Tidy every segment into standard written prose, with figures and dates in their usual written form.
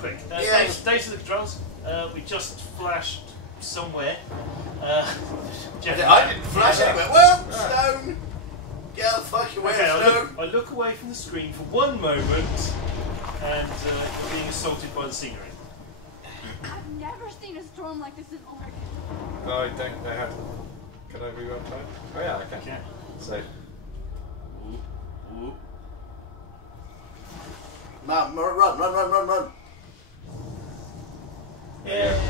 quick. Yeah. Days of the controls. We just flashed somewhere. I didn't flash anywhere. Well, Stone! Get the fuck away, Stone! I look away from the screen for one moment and being assaulted by the scenery. I've never seen a storm like this in Oregon. No, I don't know how to... Can I rewind time? Oh yeah, I can. Yeah. So... Ooh. Man, run! Yeah.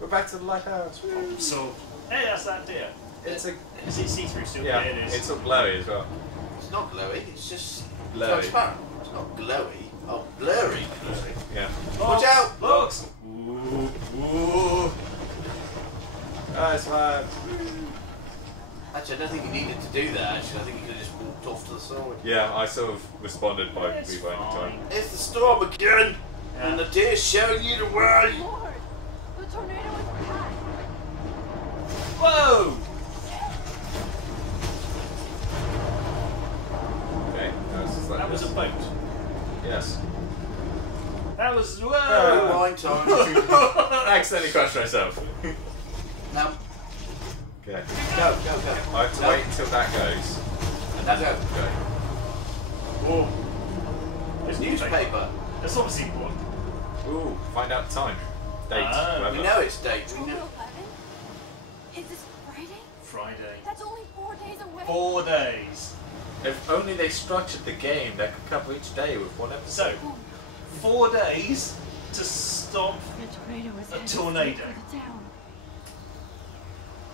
We're back to the lighthouse. Woo. So, hey, that's that deer. It's a... Is it see-through still? Yeah, it is. it's all glowy as well. It's not glowy, it's just Blurry. transparent. It's not glowy. Oh, blurry. Yeah. Watch out! Logs! Ooh. It's fine. Actually, I don't think you needed to do that, actually. I think you could have just walked off to the side. Yeah, I sort of responded by It's rewinding fine. time. It's the storm again! Yeah. And the deer's showing you the way! Lord, the tornado is back. Whoa! Okay, That was a boat. Yes. That was... Whoa! Rewind time. I accidentally crashed myself. Now, Okay. go. I have to wait until that goes. Now go. Okay. Oh. It's Newspaper. That's obviously important. Ooh, find out time. Date. Whatever. We know it's date. We October know. 11th? Is this Friday? Friday. That's only 4 days away. 4 days. If only they structured the game that could cover each day with one episode. So, 4 days to stop The tornado is a headed tornado. for the town.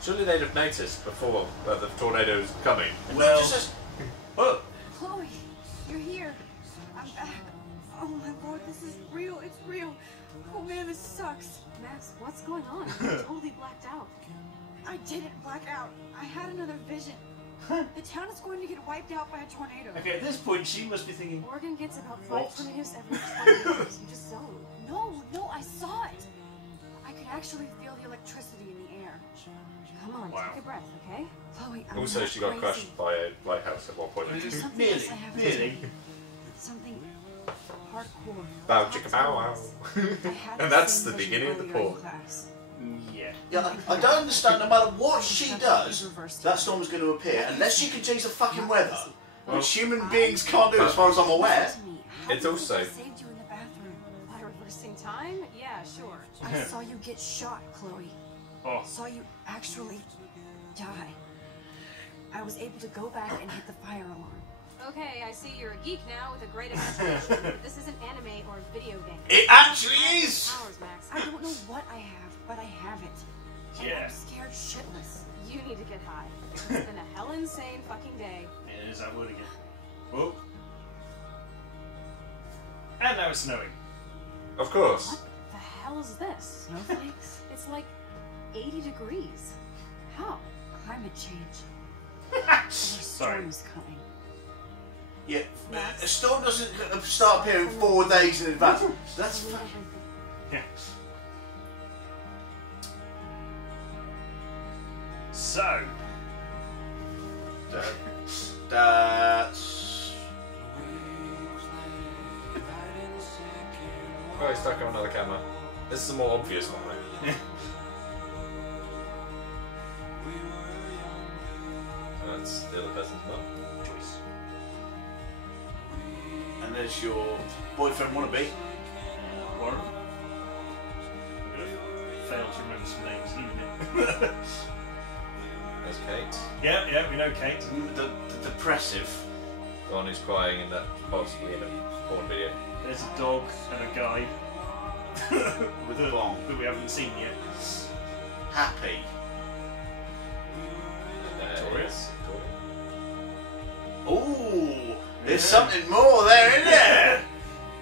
Surely they'd have noticed before that the tornado was coming. Well, Just oh, Chloe, you're here. I'm back. Oh my lord, this is real. It's real. Oh man, this sucks. Max, what's going on? You totally blacked out. I didn't black out. I had another vision. The town is going to get wiped out by a tornado. okay, at this point she must be thinking, Oregon gets about 5 What? tornadoes every 20 years. You just zoned. No, I saw it. I could actually feel the electricity in the air. Come on, Wow. take a breath, okay? Chloe, I'm Also, not she got crazy. crushed by a lighthouse at one point. There's something else I have to nearly. do. Something hardcore. Bow chicka bow wow. I had And the that's same the vision beginning of the earlier in port. class. Yeah. Yeah, I don't understand. No matter what she does, that storm is going to appear unless she can change the fucking weather, which human beings can't do, as far as I'm aware. Listen to me. How It's do you also- think I saved you in the bathroom. By reversing time? Yeah, sure. I saw you get shot, Chloe. Oh, Saw you actually die. I was able to go back and hit the fire alarm. Okay, I see you're a geek now with a great imagination, but this isn't anime or video game. It actually is. Powers, Max. I don't know what I have, but I have it. And Yeah. I'm scared shitless. You need to get high. It's been a hell insane fucking day. there's that word again. Whoa. And now it's snowing. Of course. What the hell is this? Snowflakes? It's like 80 degrees. How? Climate change. Another Sorry. storm is coming. Yeah, a storm doesn't start appearing 4 days in advance. That's Delete fucking. everything. Yeah. So, That's. Oh, he's stuck on another camera. This is a more obvious one, right? yeah. That's the other person's mum. Choice. And there's your boyfriend wannabe. Warren. I'm gonna fail to remember some names, isn't it? There's Kate. Yeah, we know Kate. The depressive. The one who's crying in that possibly in a porn video. There's a dog and a guy With a bomb. that we haven't seen yet. Happy. And Victoria. it's Victoria. Ooh, there's something more there, isn't there?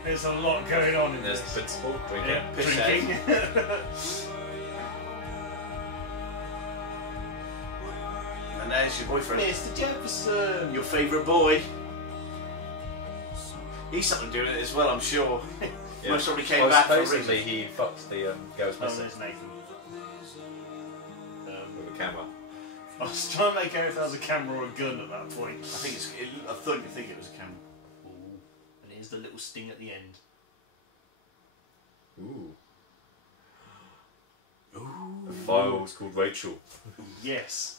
There's a lot going on in There's this. the principal drinking. Yeah, Piss drinking. And there's your boyfriend. Mr. Jefferson. Your favourite boy. He's something doing it as well, I'm sure. Yeah. Most probably came Well, back for a supposedly reason. he fucked the girl's Oh, missing there's Nathan. with a camera. I was trying to make out if that was a camera or a gun at that point. I think it was a camera. It is is the little sting at the end. Ooh. Ooh. The file was called Rachel. Yes.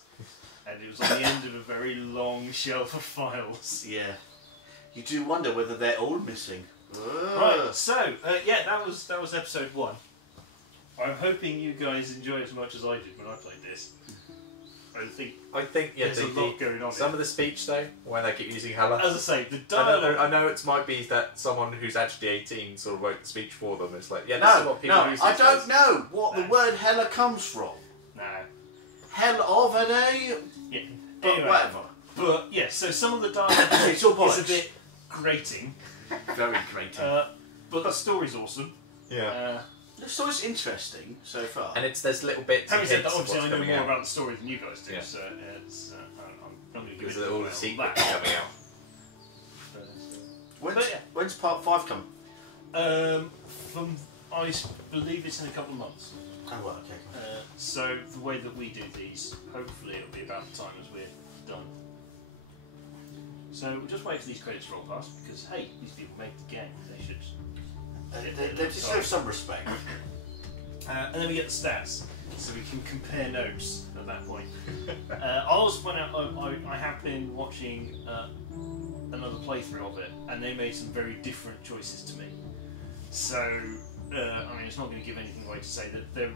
And it was on the end of a very long shelf of files. Yeah. You do wonder whether they're all missing. Right, so, yeah, that was episode 1. I'm hoping you guys enjoy as much as I did when I played this. I think yeah, there's a lot going on. Some of the speech though, when they keep using Hella. As I say, the dialogue. I know it might be that someone who's actually 18 sort of wrote the speech for them. It's like, yeah, this is what people use. I don't know what the word hella comes from. No. Hell of a day. Yeah. But Anyway, whatever. But yeah, so some of the dialogue It's all is bollocks. a bit grating. Very grating. But the story's awesome. Yeah. The story's interesting so far. And there's little bits. Having and said that, hints of obviously I what's know coming more out. about the story than you guys do, Yeah. so it's, I'm going to give There's it all a the on secrets that. coming out. When's part 5 come? I believe it's in a couple of months. Oh, well, okay. So the way that we do these, hopefully it'll be about the time as we're done. So we'll just wait for these credits to roll past because hey, these people make the game. They should. They deserve some respect. And then we get the stats, so we can compare notes at that point. I also point out I have been watching another playthrough of it, and they made some very different choices to me. So I mean, it's not going to give anything away to say that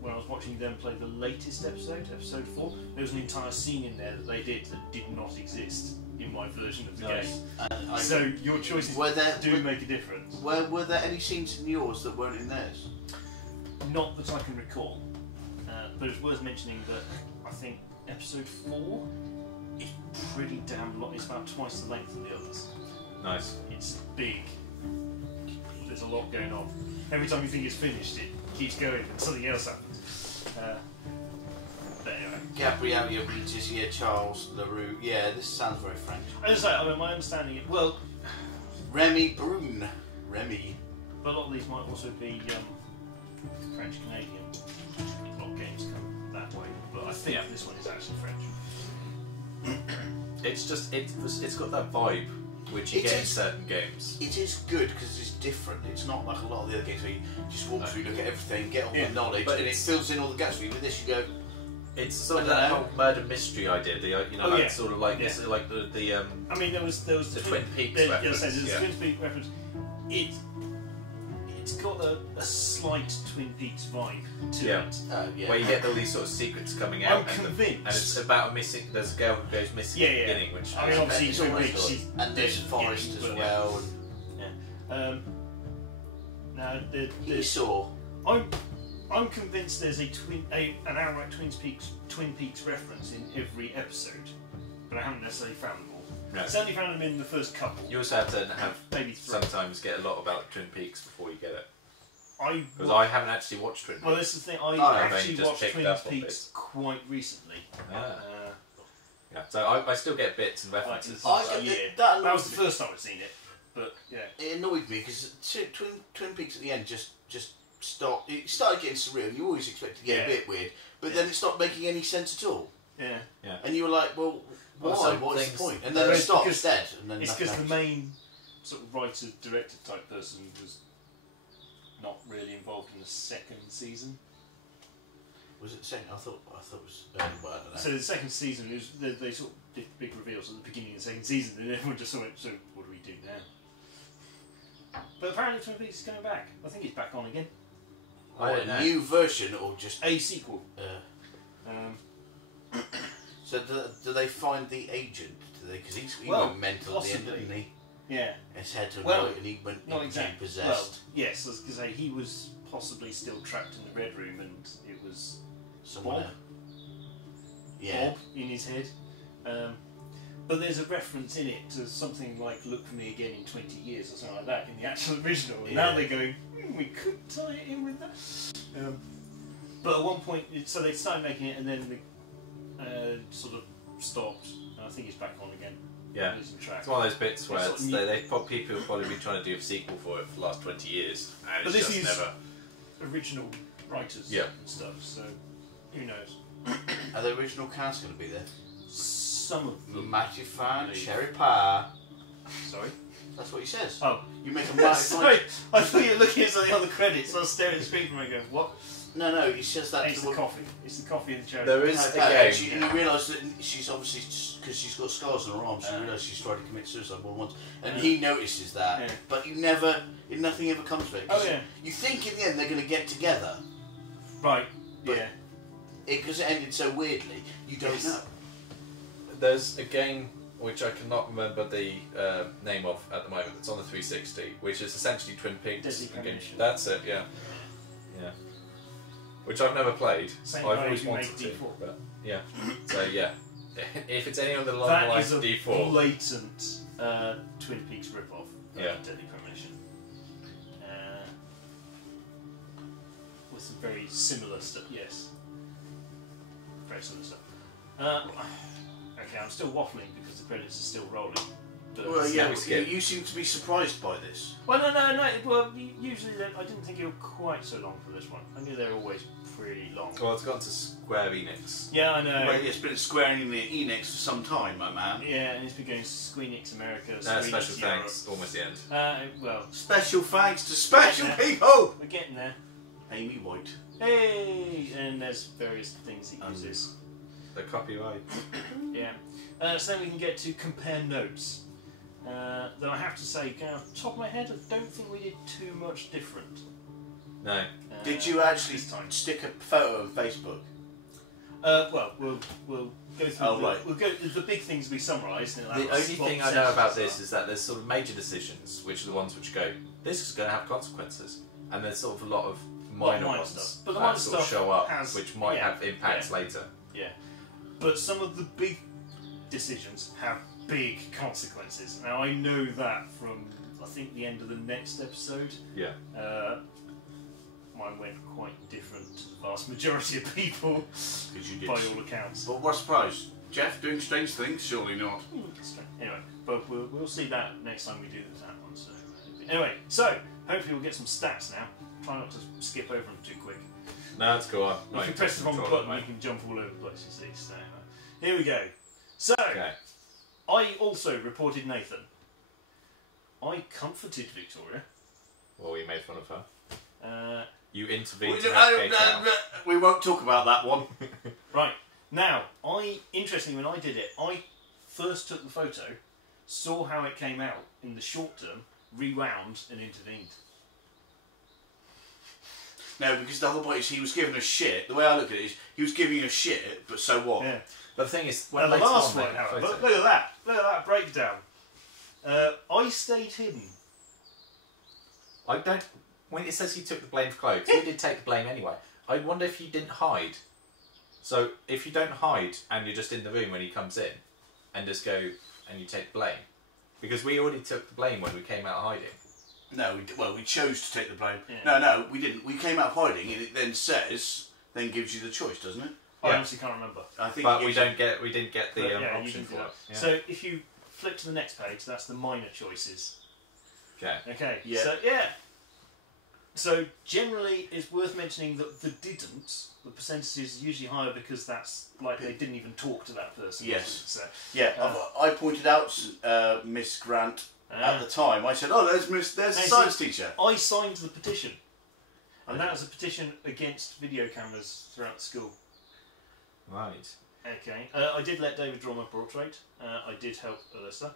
when I was watching them play the latest episode, episode 4, there was an entire scene in there that they did that did not exist in my version of the game. So your choices do make a difference. Were there any scenes in yours that weren't in theirs? Not that I can recall, but it's worth mentioning that I think episode 4 is pretty damn long. It's about twice the length of the others. Nice. It's big. There's a lot going on. Every time you think it's finished, it keeps going and something else happens. But anyway. Gabrielle Regis, yeah, Charles LaRue. Yeah, this sounds very French. As I say, I mean, my understanding is, well, Remy Brune. Remy. but a lot of these might also be French Canadian. A lot of games come that way, but I think this one is actually French. It's just it's got that vibe which you get in certain games. It is good because it's different. It's not like a lot of the other games where you just walk through, look at everything, get all the knowledge, but and it fills in all the gaps for you. With this, you go. It's sort of that whole murder mystery idea. Sort of like Yeah. like the I mean, there was the Twin Peaks there's reference. a Twin Peaks reference. It's got a slight Twin Peaks vibe to it. where you get all these sort of secrets coming out. I'm convinced. And it's about there's a girl who goes missing at the beginning, which I mean, obviously it's Twin always Peaks. good. And there's forest as well. Now, Esau. I'm convinced there's an outright Twin Peaks reference in every episode, but I haven't necessarily found them all. No. I certainly found them in the first couple. you also have to have Maybe 3. sometimes get a lot about Twin Peaks before you get it. Because I I haven't actually watched Twin Peaks. Well, this is the thing. I've actually just watched picked Twin up on Peaks bits. quite recently. Yeah, so I still get bits and references. That was the first time I'd seen it, but yeah. It annoyed me because Twin Peaks at the end just stopped. It started getting surreal. You always expect to get a bit weird, but then it stopped making any sense at all. Yeah. And you were like, well, why? some What's the things- point? And then it stopped because- dead. And then It's nothing because the happens. main sort of writer, director type person was not really involved in the second season. Was it the second? I thought it was early. Well, I don't know. So the second season, they sort of did big reveals at the beginning of the second season, and everyone just went, so what do we do now? But apparently Twin Peaks is coming back. I think it's back on again. I don't know. A new version or just A sequel. So do they find the agent? Do they? Because he Well, went mental at the end, possibly. didn't he? Yeah. His head turned Well, white and he went Not became exactly. possessed. Well, yes, I was going to say he was possibly still trapped in the Red Room, and it was Someone Bob. else. Yeah. Bob in his head. But there's a reference in it to something like "Look for me again in 20 years" or something like that in the actual original. And now they're going, we could tie it in with that. But at one point, so they started making it, and then they sort of stopped. And I think it's back on again. Yeah. Losing track. It's one of those bits where It's it's, sort of people have probably been trying to do a sequel for it for the last 20 years, and But it's this just is never. original writers Yeah. and stuff, so who knows? Are the original cast going to be there? Some of them. Matthew Fan, Sherry Pie. Sorry? That's what he says. Oh. You make a massive... Sorry, I thought you were looking at some of the other credits. I was staring at the screen for a minute going, what? No, he says that It's to the the coffee. It's the coffee and the cherry. There is a game. And you realise that she's obviously, because she's got scars on her arms, you realise she's tried to commit suicide more than once. And he notices that, but nothing ever comes of it. Oh, yeah. You think in the end they're going to get together. Right, But yeah. Because it ended so weirdly, you don't know. There's a game which I cannot remember the name of at the moment. It's on the 360, which is essentially Twin Peaks. Deadly Premonition. That's it, yeah. Which I've never played. Same I've guy always who wanted made to. D4. But yeah. So yeah, if it's any on the long That line is a D4, blatant Twin Peaks rip-off. Yeah. Deadly Premonition. With some very similar stuff. Yes. Very similar stuff. Okay, I'm still waffling because the credits are still rolling. But Well, yeah, we skip. you seem to be surprised by this. Well, no. Well, usually I didn't think it would quite so long for this one. I knew they were always pretty long. well, it's gone to Square Enix. Yeah, I know. Well, it's been at Square Enix for some time, my man. Yeah, and it's been going Squeenix America, Special Squeenix Europe. thanks. Almost the end. Well, Special thanks to special Yeah. people! we're getting there. Amy White. Hey! And there's various things it uses. The copyright. Yeah. So then we can get to compare notes. Though I have to say, going off the top of my head, I don't think we did too much different. No. Did you actually this time? stick a photo on Facebook? Well, we'll go through. Oh, right. We'll go. The big things we summarised. The only thing I know about this is that there's sort of major decisions, which are the ones which go, this is going to have consequences, and there's sort of a lot of minor minor ones stuff. But the that minor sort of stuff show up, has- which might yeah, have impacts yeah. later. Yeah. But some of the big decisions have big consequences. Now I know that from I think the end of the next episode. Yeah. Mine went quite different to the vast majority of people, Because you did. by all accounts. But what a surprise. Jeff doing strange things? Surely not. Anyway, but we'll see that next time we do that one. So anyway, so hopefully we'll get some stats now. Try not to skip over them too quick. No, it's cool. If you press the wrong button, you can jump all over the place. You see. So here we go. So Okay. I also reported Nathan. I comforted Victoria. Well, we made fun of her. You We, intervened to escape out. we won't talk about that one. Right. Now, interestingly, when I did it, I first took the photo, saw how it came out in the short term, rewound and intervened. No, because the whole point is he was giving us shit. The way I look at it is he was giving us shit, but so what? Yeah. But the thing is, Well, the later last on, one, they however, photo- look at that. Look at that breakdown. I stayed hidden. I don't. When it says he took the blame for clothes, he did take the blame anyway. I wonder if you didn't hide. So if you don't hide and you're just in the room when he comes in, and just go and you take blame, because we already took the blame when we came out hiding. No, we chose to take the blame. Yeah. No, we didn't. We came out hiding, and it then gives you the choice, doesn't it? I Yeah. honestly can't remember. I think. But it we gives didn't get the But, yeah, you option can do for it. that. Yeah. So if you flip to the next page, that's the minor choices. Okay. Okay. Yeah. So yeah. So generally, it's worth mentioning that the didn't. The percentage is usually higher because that's like they didn't even talk to that person. Yes. So, Yeah, I pointed out Miss Grant at the time. I said, "Oh, there's the science teacher." I signed the petition, and that was a petition against video cameras throughout the school. Right. Okay. I did let David draw my portrait. I did help Alyssa.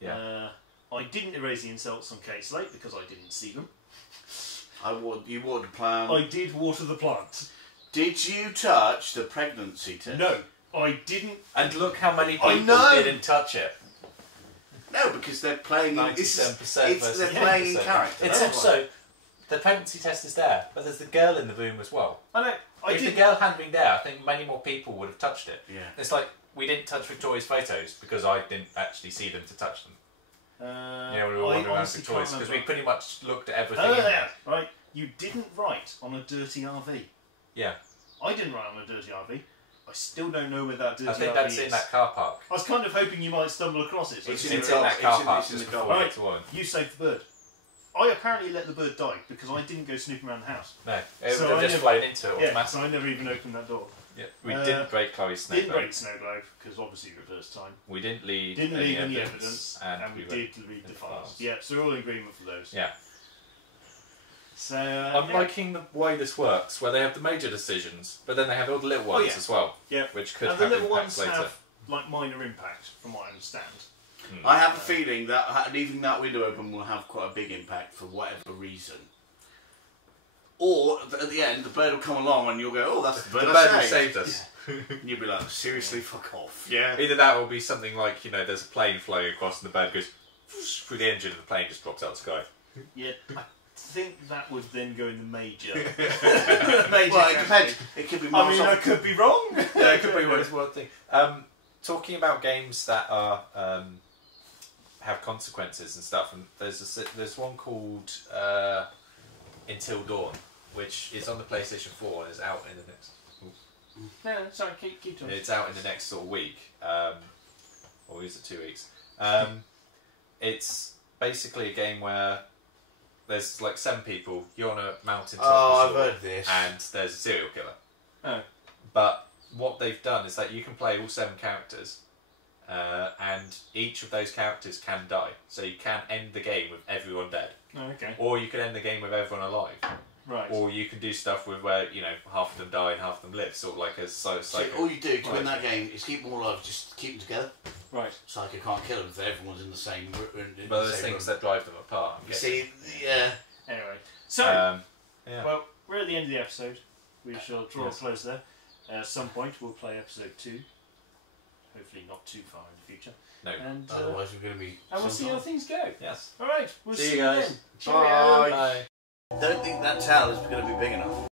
Yeah. I didn't erase the insults on Kate Slate because I didn't see them. You watered the plant. I did water the plant. Did you touch the pregnancy test? No, I didn't. And look how many I people know. didn't touch it. No, because they're playing. 97% versus They're playing in 10%. character. It's That's also the pregnancy test is there, but there's the girl in the room as well. I know. I If the did. girl hadn't been there, I think many more people would have touched it. Yeah. It's like we didn't touch Victoria's photos because I didn't actually see them to touch them. Yeah, We were wandering around Victoria's because we pretty much looked at everything. in there. Right. You didn't write on a dirty RV. Yeah, I didn't write on a dirty RV. I still don't know where that dirty I think RV that's is. in that car park. I was kind of hoping you might stumble across it. So It's you in It's the in car- that car it's in- park it's in just the car before we park. get to one. You saved the bird. I apparently let the bird die because I didn't go snooping around the house. No, it So would have I just never- flown into it Yeah, automatically. so I never even opened that door. Yeah. We didn't break Chloe's snow Didn't globe. break snow globe because obviously reverse time. We didn't leave Didn't any leave any evidence, and we went did read in the files. Yeah, so we're all in agreement for those. Yeah. So I'm liking the way this works, where they have the major decisions, but then they have all the little ones yeah. as well. Yeah. Which could and have the little impacts ones later. have like minor impact, from what I understand. I have a feeling that leaving that window open will have quite a big impact for whatever reason. Or at the end, the bird will come along and you'll go, "Oh, that's the bird The I bird who saved." saved us. And you'll be like, "Seriously, fuck off." Yeah. Either that or be something like, you know, there's a plane flying across and the bird goes through the engine and the plane just drops out of the sky. Yeah, I think that would then go in the major. Well, it depends. It could be I miles mean, I off. could be wrong. Yeah, it could be one thing. Talking about games that are have consequences and stuff, and there's one called Until Dawn, which is on the PlayStation 4 and is out in the next. No, sorry, keep talking. It's out in the next sort of week, or is it 2 weeks? It's basically a game where there's like 7 people. You're on a mountain top, Oh, I've heard this. and there's a serial killer. Oh. But what they've done is that you can play all 7 characters, and each of those characters can die. So you can end the game with everyone dead, Oh, okay. or you can end the game with everyone alive, Right. or you can do stuff with where, you know, half of them die and half of them live, sort of like a So cycle. all you do to win that game is keep them all alive, just keep them together. Right. Psycho can't kill them if everyone's in the same room. But there's things that drive them apart. I'm You guessing. see, yeah. Anyway, so Yeah. well, we're at the end of the episode. We shall draw Yes. a close there. At some point, we'll play episode 2. Hopefully, not too far in the future. No. And Otherwise, we're going to be. we'll see how things go. Yes. All right. We'll See see you guys. then. Cheerio. Bye. Don't think that towel is going to be big enough.